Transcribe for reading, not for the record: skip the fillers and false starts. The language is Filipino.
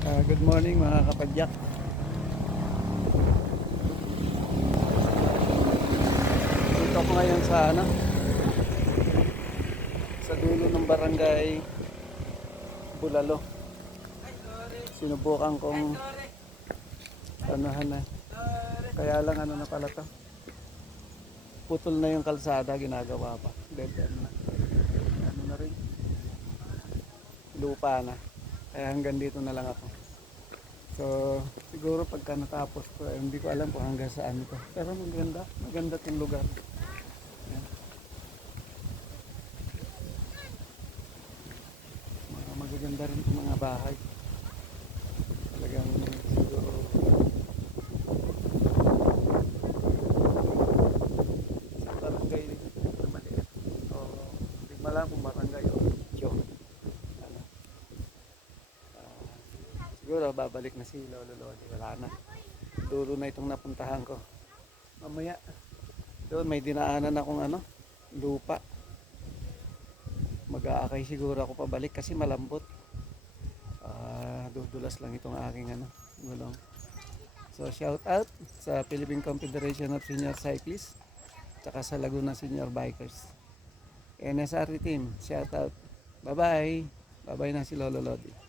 Good morning mga kapadyak. Dito ko ngayon sa sa dulo ng barangay Bulalo. Sinubukan kong anuhan na. Kaya lang na pala to. Putol na yung kalsada, ginagawa pa. Dead end na. Ano na rin. Lupa na. Kaya hanggang dito na lang ako. So, siguro pagka natapos ko, hindi ko alam kung hanggang saan ito. Pero maganda. Maganda itong lugar. Yan. Magaganda rin itong mga bahay. Talagang siguro sa barangay na maliit. O, hindi malam kung barangay o sityo. Ano, siguro babalik na si Lolo Lodi. Wala na. Dulo na itong napuntahan ko. Mamaya, doon may dinaanan akong lupa. Mag-aakay siguro ako pabalik kasi malambot. Dudulas lang itong aking gulong. So shout out sa Philippine Confederation of Senior Cyclists tsaka sa Laguna Senior Bikers. NSRT team, shout out. Bye bye. Bye bye na si Lolo Lodi.